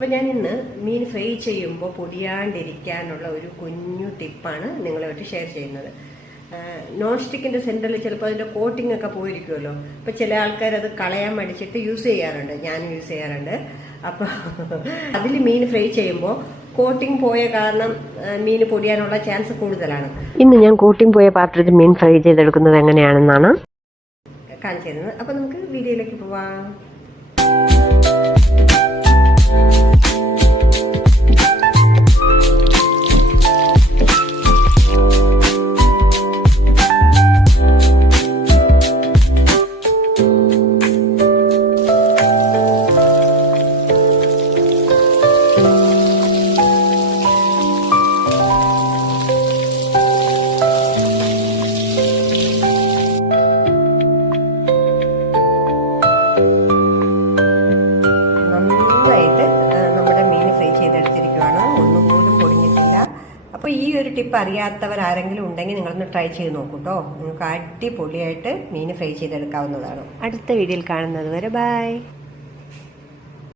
അപ്പോൾ ഞാൻ ഇന്ന് മീൻ ഫ്രൈ ചെയ്യുമ്പോൾ പൊടിയാണ്ടിരിക്കാനുള്ള ഒരു കുഞ്ഞു ടിപ്പാണ് നിങ്ങളുമായിട്ട് ഷെയർ ചെയ്യുന്നത്. നോൺ സ്റ്റിക്കിൻ്റെ സെൻറ്ററിൽ ചിലപ്പോൾ അതിൻ്റെ കോട്ടിംഗ് ഒക്കെ പോയിരിക്കുമല്ലോ. അപ്പോൾ ചില ആൾക്കാർ അത് കളയാൻ മടിച്ചിട്ട് യൂസ് ചെയ്യാറുണ്ട്, ഞാനും യൂസ് ചെയ്യാറുണ്ട്. അപ്പോൾ അതിൽ മീൻ ഫ്രൈ ചെയ്യുമ്പോൾ കോട്ടിംഗ് പോയ കാരണം മീൻ പൊടിയാനുള്ള ചാൻസ് കൂടുതലാണ്. ഇന്ന് ഞാൻ കോട്ടിംഗ് പോയ പാത്രത്തിൽ മീൻ ഫ്രൈ ചെയ്തെടുക്കുന്നത് എങ്ങനെയാണെന്നാണ് കാണിച്ചു തരുന്നത്. അപ്പോൾ നമുക്ക് വീഡിയോയിലേക്ക് പോവാം. നമ്മുടെ മീൻ ഫ്രൈ ചെയ്തെടുത്തിരിക്കുകയാണ്, ഒന്നുപോലും പൊടിഞ്ഞിട്ടില്ല. അപ്പോൾ ഈ ഒരു ടിപ്പ് അറിയാത്തവർ ആരെങ്കിലും ഉണ്ടെങ്കിൽ നിങ്ങളൊന്ന് ട്രൈ ചെയ്ത് നോക്കൂട്ടോ. നിങ്ങൾക്ക് അടിപൊളിയായിട്ട് മീൻ ഫ്രൈ ചെയ്തെടുക്കാവുന്നതാണ്. അടുത്ത വീഡിയോയിൽ കാണുന്നത് വരെ ബൈ.